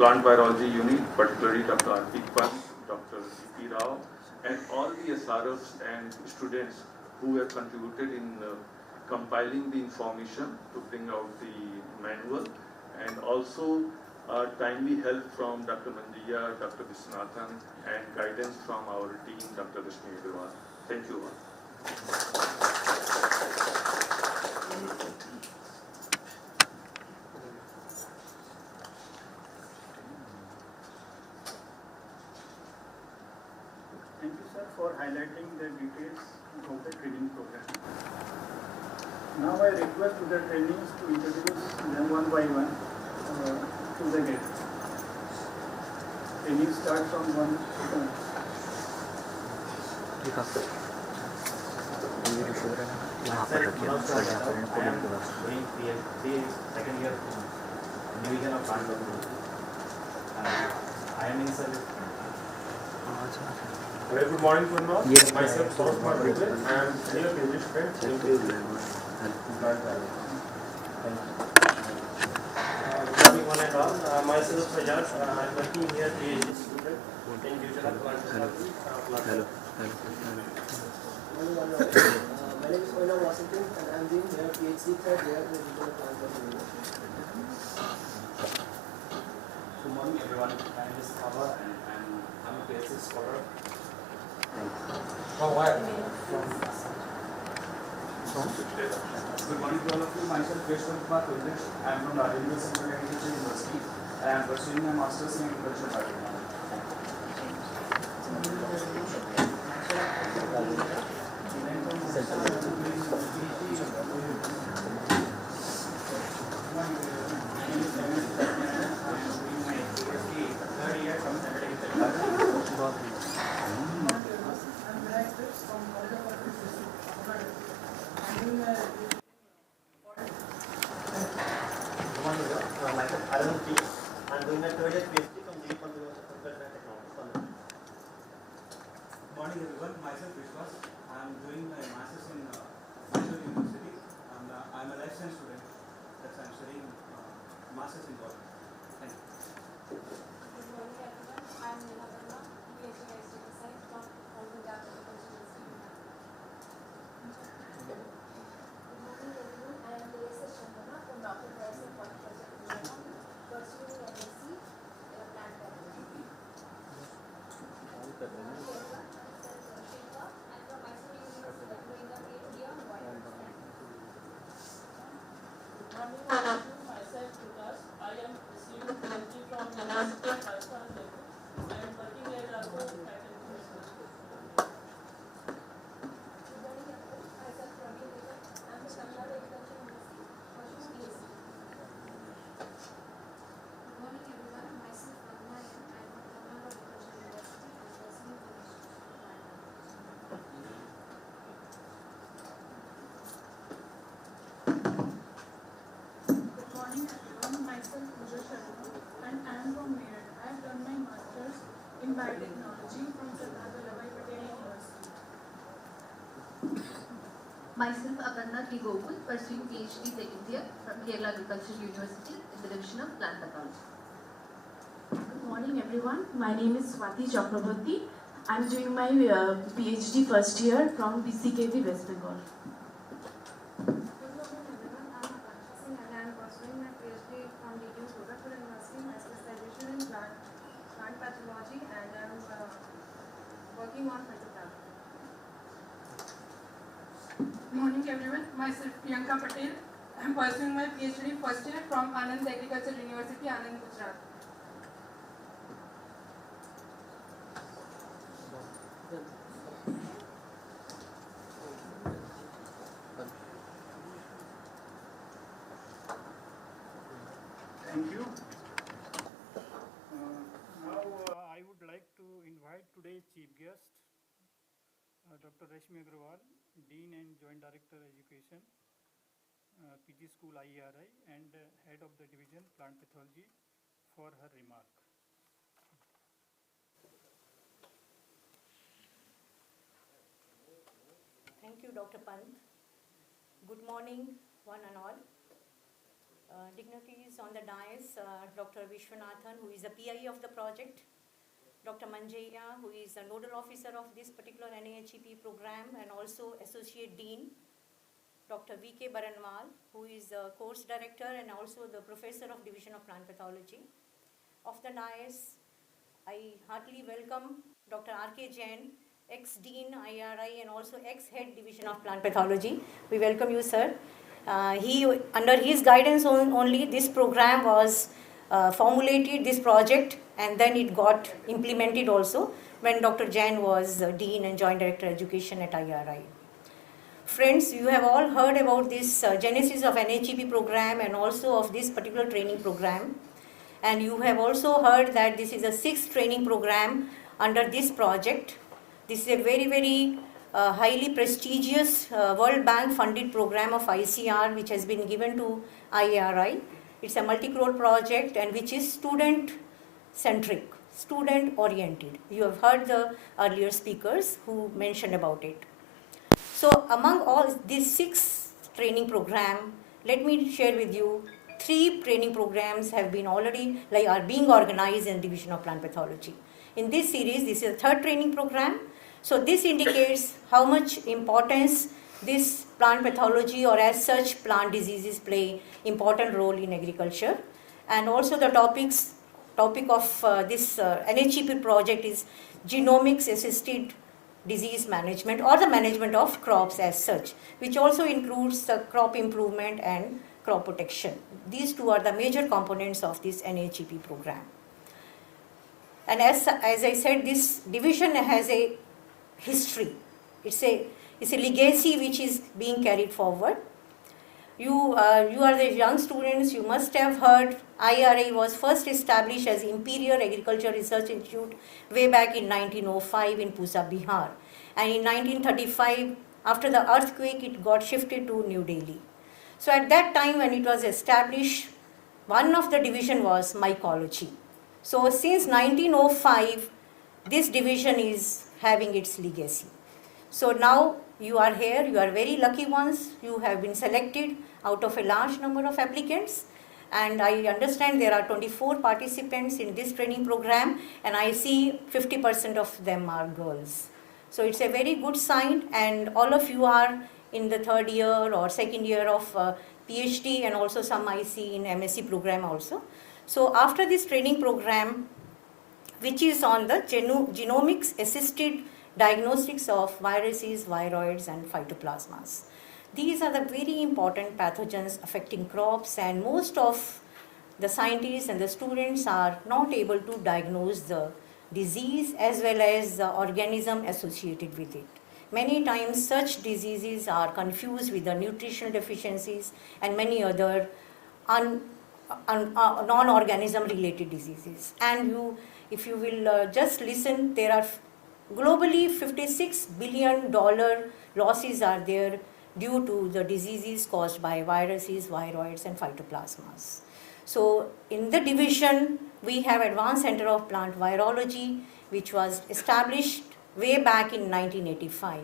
Plant Virology Unit, particularly Dr. Arpit Pant, Dr. C.P. Rao, and all the SRFs and students who have contributed in compiling the information to bring out the manual, and also timely help from Dr. Mandiya, Dr. Viswanathan, and guidance from our team, Dr. Rashmi Agarwal. Thank you all. Thank you, sir, for highlighting the details of the training program. Now I request to the trainees to introduce them one by one to the guests. Trainees start from one. Second year division of plant biology. I am in service. Very good morning to all. Yes, myself, Saurabh Margule. I am senior PhD student in plant biology. Good morning, one and all. Myself, Sajad. I am working here PhD student in division of plant biology. Hello. My name is Koina Washington and I am doing here PhD third year in the division of plant biology. Good morning, everyone. My name is Khava and I am a PhD scholar. From where? Good morning to all of you. Myself, Vishwan Kumar Kuldesh. I am from Rajendra Central Agriculture University. I am pursuing my Masters in Agriculture Biotechnology. I'm doing a third year PhD from the University of Technology. Good morning everyone. Myself Vishwas. I am doing my Masters in Central University and I am a life science student. That's why I am studying Masters in Biology. Thank you. Good morning everyone. I am Neha Verma, PhD Data Science from Data University. Good morning everyone. I am Lisa Chandana from Dr. Harrison Horticulture Division, pursuing MSc in Plant Biology. Good morning everyone. Myself Shiva. I am from Mysore University doing a PhD on Viroids. Good morning everyone. Myself Vikas. I am receiving PhD from University of Rajasthan. I am working as a title professor. Good morning everyone. Myself Ravi Nigam. I am from Tamil Nadu Agriculture University, pursuing BSc. Good morning everyone. Myself Ragna and I am from Tamil Nadu Agriculture University and pursuing chemistry. Good morning everyone. Myself Pooja Sharma and I am from Meerut. I have done my masters in biotechnology from Sardar Vallabhbhai Patel University. Myself Aparna K. Gokul, pursuing PhD second year from Kerala Agriculture University in the division of plant pathology. Good morning everyone. My name is Swati Chakraborty. I am doing my PhD first year from BCKV West Bengal. Good morning everyone. I am Akansha Singh and I am pursuing my PhD from DTU Surathpur University, my specialization in plant pathology, and I am working on Phytoplasmas. Good morning everyone. Myself Priyanka Patel. I am pursuing my PhD first year from Anand Agriculture University, Anand, Gujarat. Thank you. Now I would like to invite today's chief guest, Dr. Rashmi Agarwal, Dean and Joint Director Education, PG School IERI, and Head of the Division Plant Pathology, for her remark. Thank you, Dr. Pant. Good morning, one and all. dignitaries on the dais, Dr. Vishwanathan, who is the PI of the project, Dr. Manjaya, who is the nodal officer of this particular NAHEP program and also Associate Dean, Dr. V.K. Baranwal, who is the course director and also the professor of Division of Plant Pathology. Of the dais, I heartily welcome Dr. R.K. Jain, ex-Dean IRI and also ex-Head Division of Plant Pathology. We welcome you, sir. Under his guidance only, this program was formulated, this project, and then it got implemented also when Dr. Jain was Dean and Joint Director Education at IRI. Friends, you have all heard about this genesis of NHEP program and also of this particular training program. And you have also heard that this is a 6th training program under this project. This is a very, very highly prestigious World Bank funded program of ICR which has been given to IRI. It's a multi-crore project and which is student-centric, student-oriented. You have heard the earlier speakers who mentioned about it. So among all these 6 training program, let me share with you 3 training programs have been already are being organized in Division of Plant Pathology. In this series, this is the 3rd training program. So this indicates how much importance this plant pathology or as such plant diseases play important role in agriculture. And also the topic of this NHEP project is genomics assisted disease management or the management of crops as such, which also includes the crop improvement and crop protection. These 2 are the major components of this NHEP program. And as I said, this division has a history. It's a legacy which is being carried forward. You are the young students, you must have heard IRI was first established as Imperial Agriculture Research Institute way back in 1905 in Pusa, Bihar. And in 1935, after the earthquake, it got shifted to New Delhi. So at that time when it was established, one of the division was mycology. So since 1905, this division is having its legacy. So now you are here, you are very lucky ones, you have been selected out of a large number of applicants, and I understand there are 24 participants in this training program and I see 50% of them are girls. So it's a very good sign, and all of you are in the 3rd year or 2nd year of PhD, and also some I see in MSc program also. So after this training program, which is on the genomics assisted diagnostics of viruses, viroids and phytoplasmas. These are the very important pathogens affecting crops, and most of the scientists and the students are not able to diagnose the disease as well as the organism associated with it. Many times such diseases are confused with the nutritional deficiencies and many other non-organism related diseases. And if you will just listen, there are globally $56 billion losses are there due to the diseases caused by viruses, viroids and phytoplasmas. So in the division, we have Advanced Center of Plant Virology, which was established way back in 1985.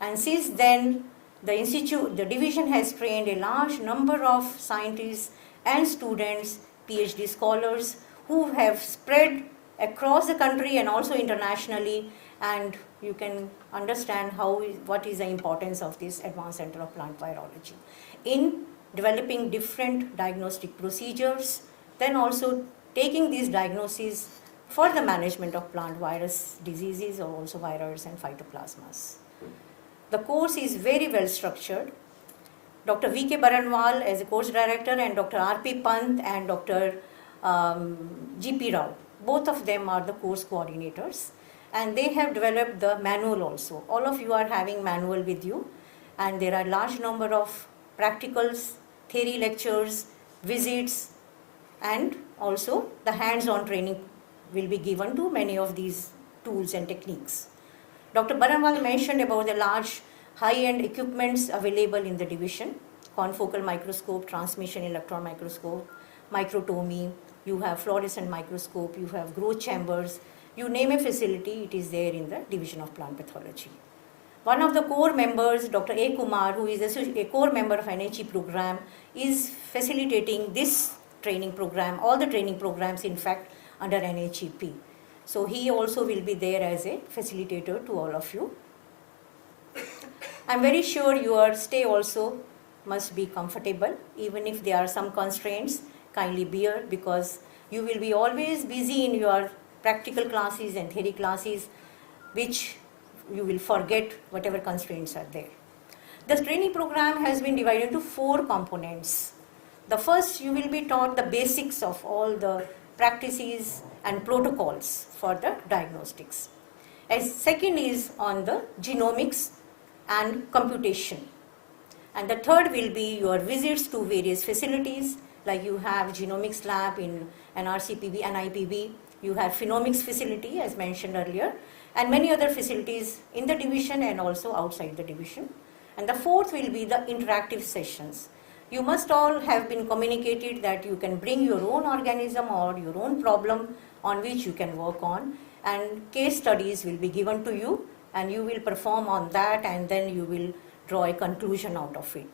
And since then, the division has trained a large number of scientists and students, PhD scholars, who have spread across the country and also internationally, and you can understand what is the importance of this Advanced Center of Plant Virology in developing different diagnostic procedures, then also taking these diagnoses for the management of plant virus diseases or also viroids and phytoplasmas. The course is very well structured. Dr. V.K. Baranwal as a course director and Dr. R.P. Pant and Dr. G.P. Rao, both of them are the course coordinators, and they have developed the manual also. All of you are having manual with you, and there are large number of practicals, theory lectures, visits, and also the hands-on training will be given to many of these tools and techniques. Dr. Baranwal mentioned about the large high-end equipments available in the division: confocal microscope, transmission electron microscope, microtomy, you have fluorescent microscope, you have growth chambers, you name a facility, it is there in the Division of Plant Pathology. One of the core members, Dr. A. Kumar, who is a core member of NHE program, is facilitating this training program, all the training programs in fact under NHEP. So he also will be there as a facilitator to all of you. I'm very sure your stay also must be comfortable, even if there are some constraints, kindly bear, because you will be always busy in your practical classes and theory classes, which you will forget whatever constraints are there. The training program has been divided into 4 components. The first, you will be taught the basics of all the practices and protocols for the diagnostics. As second is on the genomics and computation. And the third will be your visits to various facilities, like you have genomics lab in NRCPB, NIPB, you have phenomics facility as mentioned earlier, and many other facilities in the division and also outside the division. And the fourth will be the interactive sessions. You must all have been communicated that you can bring your own organism or your own problem on which you can work on, and case studies will be given to you and you will perform on that, and then you will draw a conclusion out of it.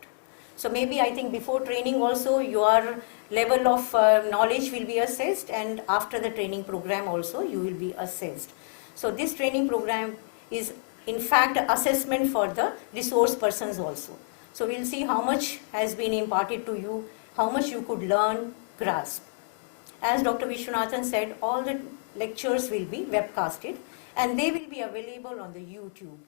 So maybe I think before training also your level of knowledge will be assessed, and after the training program also you will be assessed. So this training program is in fact assessment for the resource persons also. So we'll see how much has been imparted to you, how much you could learn, grasp. As Dr. Vishwanathan said, all the lectures will be webcasted and they will be available on the YouTube.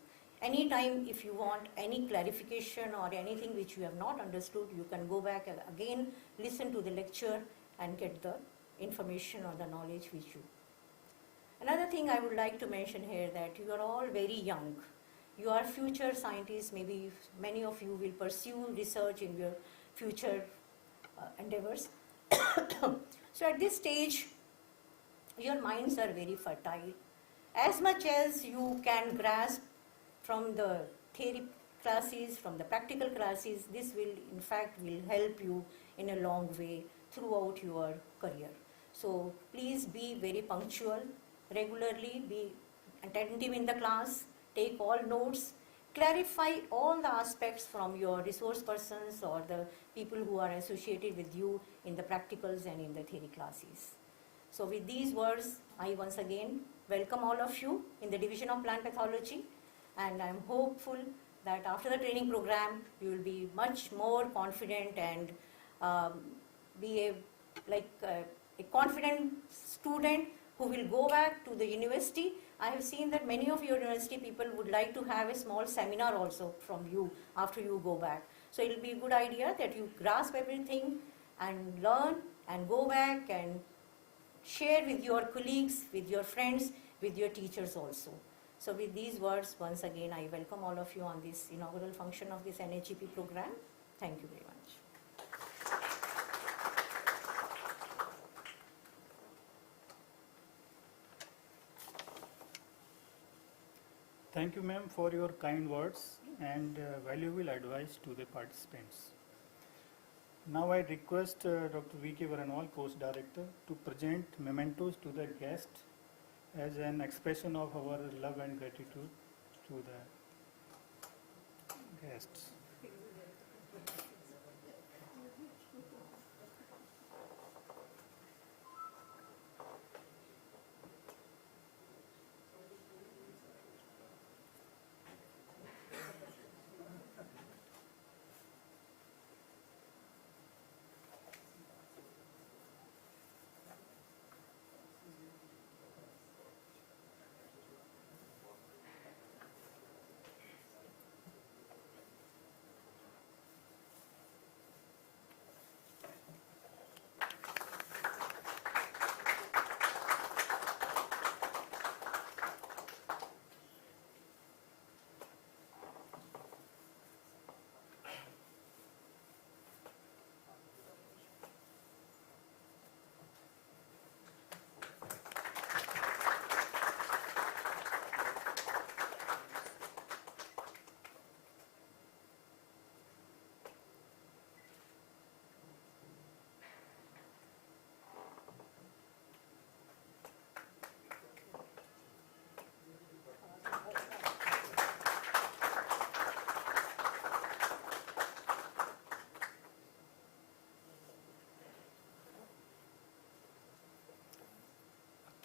Anytime if you want any clarification or anything which you have not understood, you can go back and again listen to the lecture and get the information or the knowledge which you. Another thing I would like to mention here, that you are all very young. You are future scientists, maybe many of you will pursue research in your future endeavors. So at this stage, your minds are very fertile. As much as you can grasp from the theory classes, from the practical classes, this will in fact will help you in a long way throughout your career. So please be very punctual, regularly be attentive in the class, take all notes, clarify all the aspects from your resource persons or the people who are associated with you in the practicals and in the theory classes. So with these words, I once again welcome all of you in the Division of Plant Pathology, and I am hopeful that after the training program you will be much more confident and be a confident student who will go back to the university. I have seen that many of your university people would like to have a small seminar also from you after you go back. So it will be a good idea that you grasp everything and learn and go back and share with your colleagues, with your friends, with your teachers also. So with these words, once again, I welcome all of you on this inaugural function of this NHEP program. Thank you very much. Thank you, ma'am, for your kind words and valuable advice to the participants. Now I request Dr. V.K. Varanwal, Course Director, to present mementos to the guest as an expression of our love and gratitude to the guests.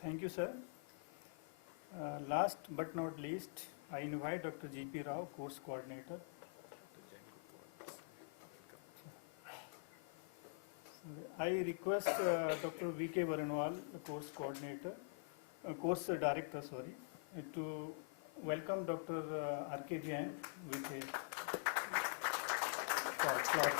Thank you, sir. Last but not least, I invite Dr. G.P. Rao, course coordinator. I request Dr. V.K. Varanwal, the course coordinator, course director, sorry, to welcome Dr. R.K. Jain with a slot.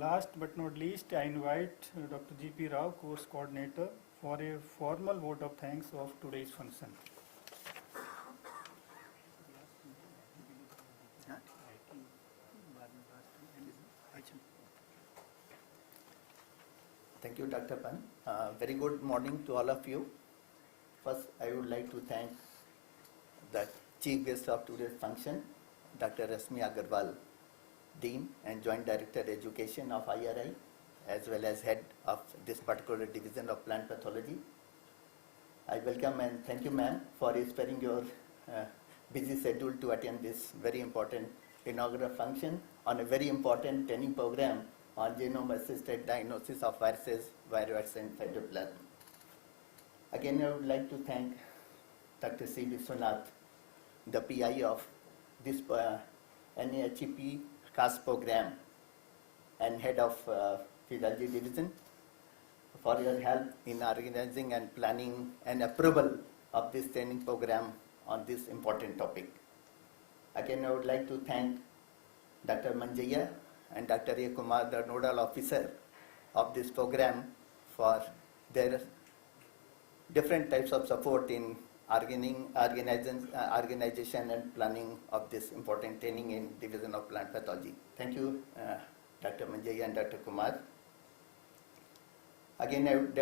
Last but not least, I invite Dr. G.P. Rao, course coordinator, for a formal vote of thanks of today's function. Thank you, Dr. Pan. Very good morning to all of you. First, I would like to thank the chief guest of today's function, Dr. Rashmi Agarwal, Dean and Joint Director Education of IRI, as well as head of this particular division of plant pathology. I welcome and thank you, ma'am, for sparing your busy schedule to attend this very important inaugural function on a very important training program on genome-assisted diagnosis of viruses, viroids, and phytoplasma. Again, I would like to thank Dr. C. Vishwanath, the PI of this NAHEP CAS program and head of Phytoplasma division, for your help in organizing and planning and approval of this training program on this important topic. Again, I would like to thank Dr. Manjaya and Dr. A. Kumar, the nodal officer of this program, for their different types of support in organization and planning of this important training in Division of Plant Pathology. Thank you, Dr. Manjaya and Dr. Kumar. Again, I would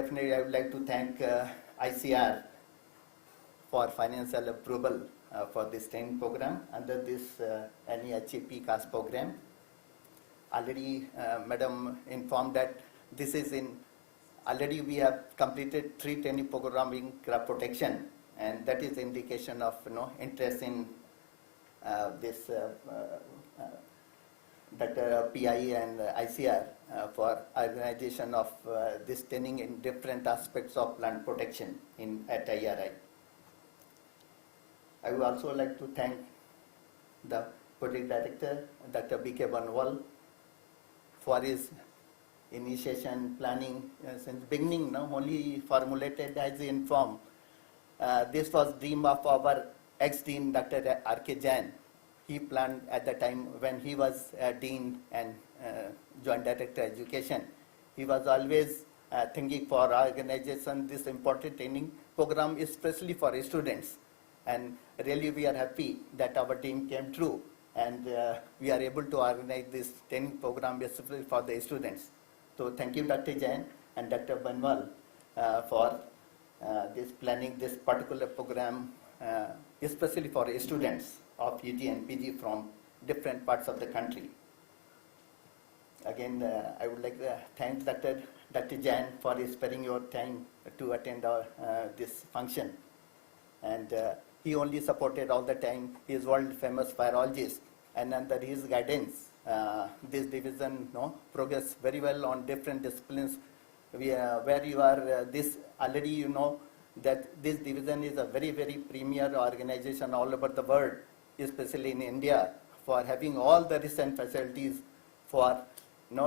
like to thank ICR for financial approval for this training program under this NAHEP CAS program. Already, Madam informed that this is already we have completed 3 training programming crop protection, and that is indication of interest in this Dr. PI and ICR for organization of this training in different aspects of plant protection at IRI. I would also like to thank the project director, Dr. B.K. Vanwal, for his initiation planning since beginning, only formulated as informed. This was dream of our ex-dean, Dr. R.K. Jain. He planned at the time when he was dean and joint director education. He was always thinking for organization this important training program, especially for students. And really we are happy that our team came through and we are able to organize this training program especially for the students. So thank you, Dr. Jain and Dr. Banwal for this planning this particular program, especially for students of UG and PG from different parts of the country. Again, I would like to thank Dr. Jain for sparing your time to attend this function. And he only supported all the time. He is world famous virologist, and under his guidance, this division progress very well on different disciplines. Where you are, this already you know that this division is a very, very premier organization all over the world, especially in India, for having all the recent facilities for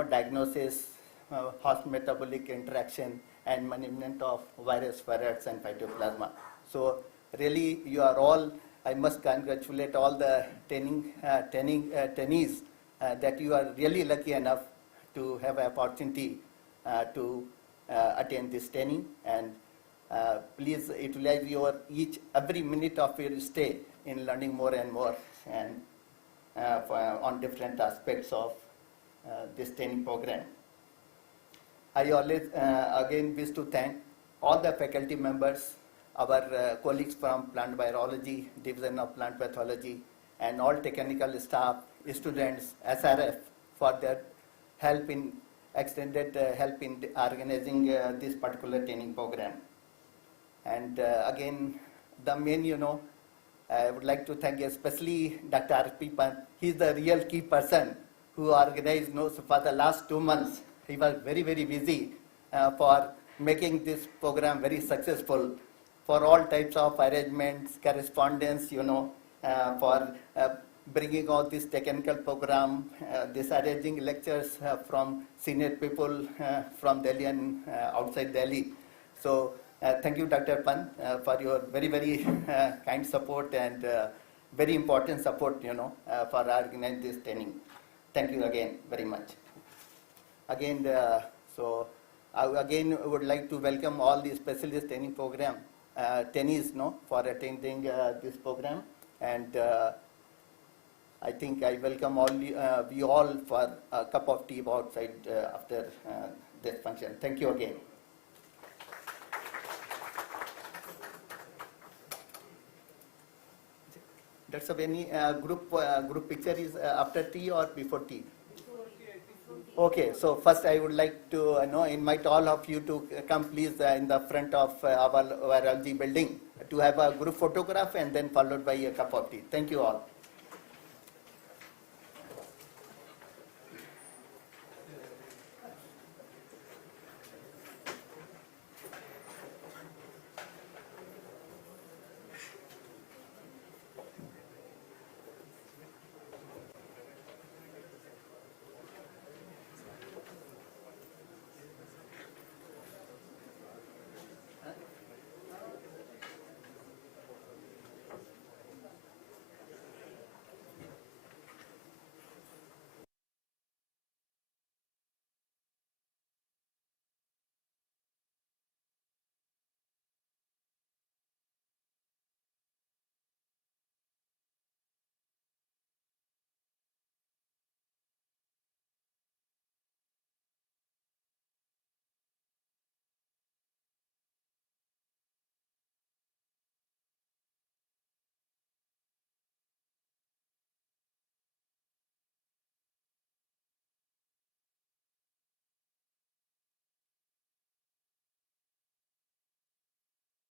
diagnosis, host metabolic interaction, and management of virus, viroids, and phytoplasma. So really, you are all. I must congratulate all the trainees that you are really lucky enough to have an opportunity to attend this training, and please utilize every minute of your stay in learning more and more and on different aspects of this training program. I always again wish to thank all the faculty members, our colleagues from plant virology, division of plant pathology, and all technical staff, students, SRF, for their help in extended help in organizing this particular training program. And again, the main, I would like to thank especially Dr. R.P. Pant. He's the real key person who organized, so for the last 2 months, he was very, very busy for making this program very successful, for all types of arrangements, correspondence, for bringing out this technical program, this arranging lectures from senior people from Delhi and outside Delhi. So thank you, Dr. Pan, for your very, very kind support and very important support, for organizing this training. Thank you again very much. Again, so I again would like to welcome all the specialist training program trainees, for attending this program, and I think I welcome all you all for a cup of tea outside after this function. Thank you again. That's of any group picture is after tea or before tea? Okay, so first I would like to invite all of you to come please in the front of our virology building to have a group photograph and then followed by a cup of tea. Thank you all.